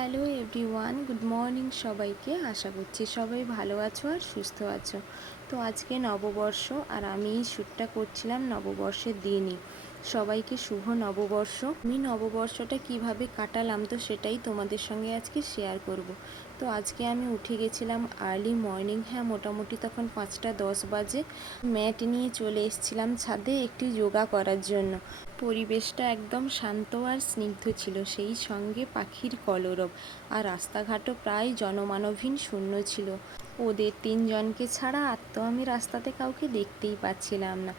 Hello everyone, good morning সবাইকে। আশা করছি সবাই ভালো আছো আর সুস্থ আছো। তো আজকে নববর্ষ আর আমি এই শ্যুটটা করছিলাম নববর্ষের দিনই। সবাইকে শুভ নববর্ষ। আমি নববর্ষটা কিভাবে কাটালাম তো সেটাই তোমাদের সঙ্গে আজকে শেয়ার করব। তো আজকে আমি উঠে গেছিলাম আর্লি মর্নিং, হ্যাঁ মোটামুটি তখন 5টা 10 বাজে। ম্যাট নিয়ে চলে এসেছিলাম ছাদে একটু যোগা করার জন্য। পরিবেশটা একদম শান্ত আর স্নিগ্ধ ছিল, সেই সঙ্গে পাখির কলরব, আর রাস্তাঘাটও প্রায় জনমানবহীন শূন্য ছিল। ওদের তিনজনকে ছাড়া আর তো আমি রাস্তাতে কাউকে দেখতেই পাচ্ছিলাম না।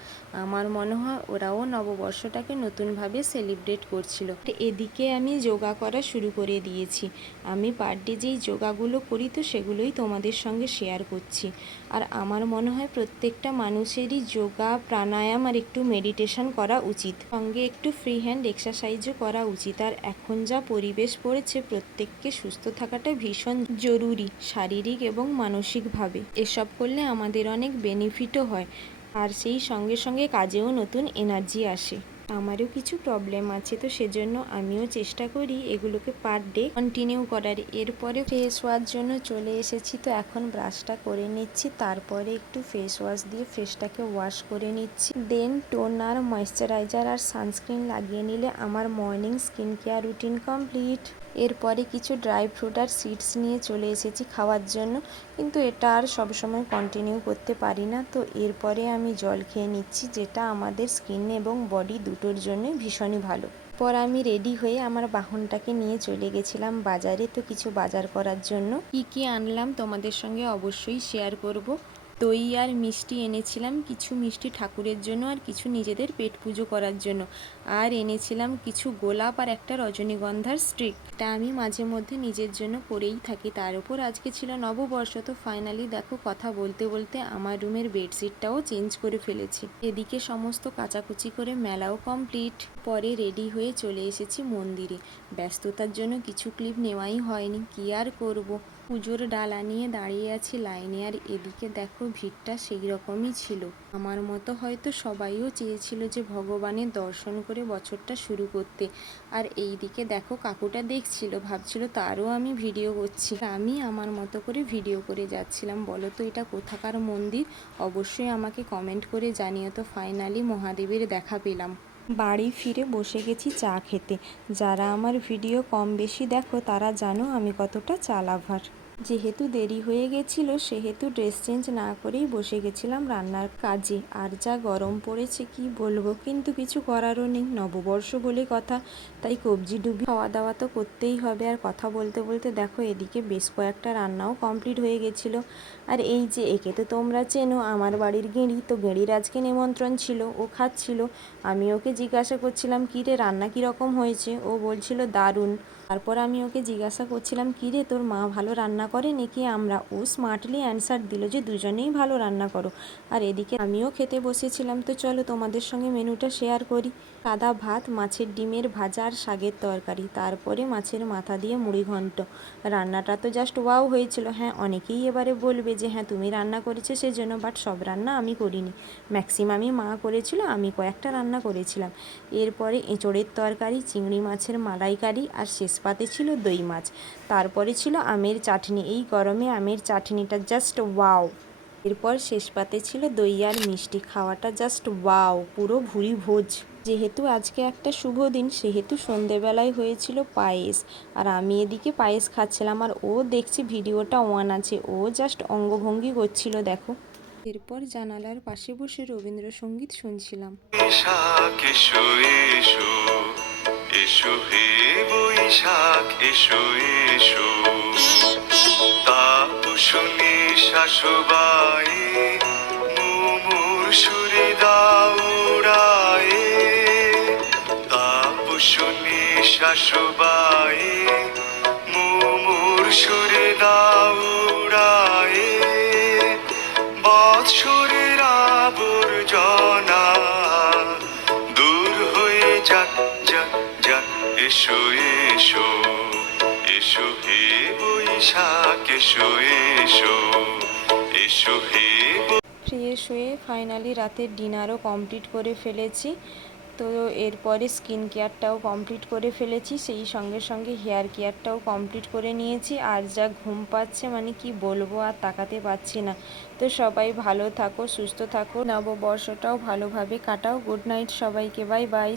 আমার মনে হয় ওরাও নববর্ষটাকে নতুনভাবে সেলিব্রেট করছিল। এদিকে আমি যোগা করা শুরু করে দিয়েছি। আমি পার ডে যেই যোগাগুলো করি তো সেগুলোই তোমাদের সঙ্গে শেয়ার করছি। আর আমার মনে হয় প্রত্যেকটা মানুষেরই যোগা, প্রাণায়াম আর একটু মেডিটেশন করা উচিত, সঙ্গে একটু ফ্রি হ্যান্ড এক্সারসাইজও করা উচিত। আর এখন যা পরিবেশ পড়েছে, প্রত্যেককে সুস্থ থাকাটা ভীষণ জরুরি, শারীরিক এবং মানসিকভাবে। এসব করলে আমাদের অনেক বেনিফিটও হয়, আর সেই সঙ্গে সঙ্গে কাজেও নতুন এনার্জি আসে। আমারও কিছু প্রবলেম আছে, তো সেজন্য আমিও চেষ্টা করি এগুলোকে পার ডে কন্টিনিউ করার। এরপরে ফেস ওয়াশ জন্য চলে এসেছি, তো এখন ব্রাশটা করে নিচ্ছি, তারপরে একটু ফেস ওয়াশ দিয়ে ফেসটাকে ওয়াশ করে নিচ্ছি। দেন টোনার, ময়েশ্চারাইজার আর সানস্ক্রিন লাগিয়ে নিলে আমার morning skin care routine complete. এরপরে কিছু ড্রাই ফ্রুট আর সিডস নিয়ে চলে এসেছি খাওয়ার জন্য, কিন্তু এটা আর সবসময় কন্টিনিউ করতে পারি না। তো এরপরে আমি জল খেয়ে নিচ্ছি, যেটা আমাদের স্কিন এবং বডি দুটোর জন্যই ভীষণই ভালো। পর আমি রেডি হয়ে আমার বাহনটাকে নিয়ে চলে গেছিলাম বাজারে, তো কিছু বাজার করার জন্য। কি কি আনলাম তোমাদের সঙ্গে অবশ্যই শেয়ার করব। দই আর মিষ্টি এনেছিলাম, কিছু মিষ্টি ঠাকুরের জন্য আর কিছু নিজেদের পেট পুজো করার জন্য। আর এনেছিলাম কিছু গোলাপ আর একটা রজনীগন্ধার স্টিক, এটা আমি মাঝে মধ্যে নিজের জন্য করেই থাকি। তার উপর আজকে ছিল নববর্ষ, তো ফাইনালি দেখো কথা বলতে বলতে আমার রুমের বেডশিটটাও চেঞ্জ করে ফেলেছি। এদিকে সমস্ত কাচাকুচি করে মেলাও কমপ্লিট। পরে রেডি হয়ে চলে এসেছি মন্দিরে। ব্যস্ততার জন্য কিছু ক্লিপ নেওয়াই হয়নি, কি আর করব। পুজোর ডালা নিয়ে দাঁড়িয়ে আছি লাইনে, আর এদিকে দেখো ভিড়টা সেই রকমই ছিল। আমার মতো হয়তো সবাইও চেয়েছিল যে ভগবানের দর্শন করে বছরটা শুরু করতে। আর এই দিকে দেখো কাকুটা দেখছিল, ভাবছিল তারও আমি ভিডিও করছি। আমি আমার মতো করে ভিডিও করে যাচ্ছিলাম। বলো তো এটা কোথাকার মন্দির? অবশ্যই আমাকে কমেন্ট করে জানিও। তো ফাইনালি মহাদেবের দেখা পেলাম। বাড়ি ফিরে বসে গেছি চা খেতে। যারা আমার ভিডিও কম বেশি দেখো তারা জানো আমি কতটা চা লাভার। যেহেতু দেরি হয়ে গেছিলো সেহেতু ড্রেস চেঞ্জ না করেই বসে গেছিলাম রান্নার কাজে। আর যা গরম পড়েছে কি বলবো, কিন্তু কিছু করারও নেই, নববর্ষ বলে কথা, তাই কবজি ডুবি খাওয়া দাওয়া তো করতেই হবে। আর কথা বলতে বলতে দেখো এদিকে বেশ কয়েকটা রান্নাও কমপ্লিট হয়ে গেছিলো। আর এই যে একে তো তোমরা চেনো, আমার বাড়ির গেঁড়ি, তো গেঁড়ির আজকে নিমন্ত্রণ ছিল, ও খাচ্ছিল। আমি ওকে জিজ্ঞাসা করছিলাম কী রে রান্না কীরকম হয়েছে, ও বলছিল দারুণ। তারপর আমি ওকে জিজ্ঞাসা করছিলাম কী রে তোর মা ভালো রান্না করে নাকি আমরা, ও স্মার্টলি অ্যান্সার দিল যে দুজনেই ভালো রান্না করো। আর এদিকে আমিও খেতে বসেছিলাম। তো চলো তোমাদের সঙ্গে মেনুটা শেয়ার করি। সাদা ভাত, মাছের ডিমের ভাজা আর শাকের তরকারি, তারপরে মাছের মাথা দিয়ে মুড়ি ঘন্ট। রান্নাটা তো জাস্ট ওয়াও হয়েছিল। হ্যাঁ, অনেকেই এবারে বলবে যে হ্যাঁ তুমি রান্না করেছো সেজন্য, বাট সব রান্না আমি করিনি, ম্যাক্সিমামই মা করেছিল, আমি কয়েকটা রান্না করেছিলাম। এরপরে এঁচোড়ের তরকারি, চিংড়ি মাছের মালাইকারি, আর শেষ পাতে ছিল দই মাছ। তারপরে ছিল আমের চাটনি, এই গরমে আমের চাটনিটা জাস্ট ওয়াও। এরপর শেষ পাতে ছিল দই আর মিষ্টি, খাওয়াটা জাস্ট ওয়াও, পুরো ভুরি ভোজ। যেহেতু আজকে একটা শুভ দিন সেহেতু সন্ধেবেলায় হয়েছিল পায়েস, আর আমি এদিকে পায়েস খাচ্ছিলাম। আর ও দেখছি ভিডিওটা অন আছে, ও জাস্ট অঙ্গভঙ্গি করছিল দেখো। এরপর জানালার পাশে বসে রবীন্দ্রসঙ্গীত শুনছিলাম। বৈশাখ এসো এসো, এসো হে বৈশাখ এসো এসো, তাপসনী শাশুবায়ে মুমুর সুরে দাউড়ায়ে, তাপসনী শাশুবায়ে মুমুর সুরে দাউড়ায়ে, বৎসরের আবর্জনা দূর হয়ে যাক যাক যাক, এসো এসো, এসো হে বৈশাখ এসো এসো, এসো হে। ফ্রেশ হয়ে ফাইনালি রাতের ডিনারও কমপ্লিট করে ফেলেছি। তো এরপরে স্কিন কেয়ারটাও কমপ্লিট করে ফেলেছি, সেই সঙ্গে সঙ্গে হেয়ার কেয়ারটাও কমপ্লিট করে নিয়েছি। আর যা ঘুম পাচ্ছে মানে কি বলবো, আর তাকাতে পারছি না। তো সবাই ভালো থাকো, সুস্থ থাকো, নববর্ষটাও ভালোভাবে কাটাও। গুড নাইট সবাইকে, বাই বাই।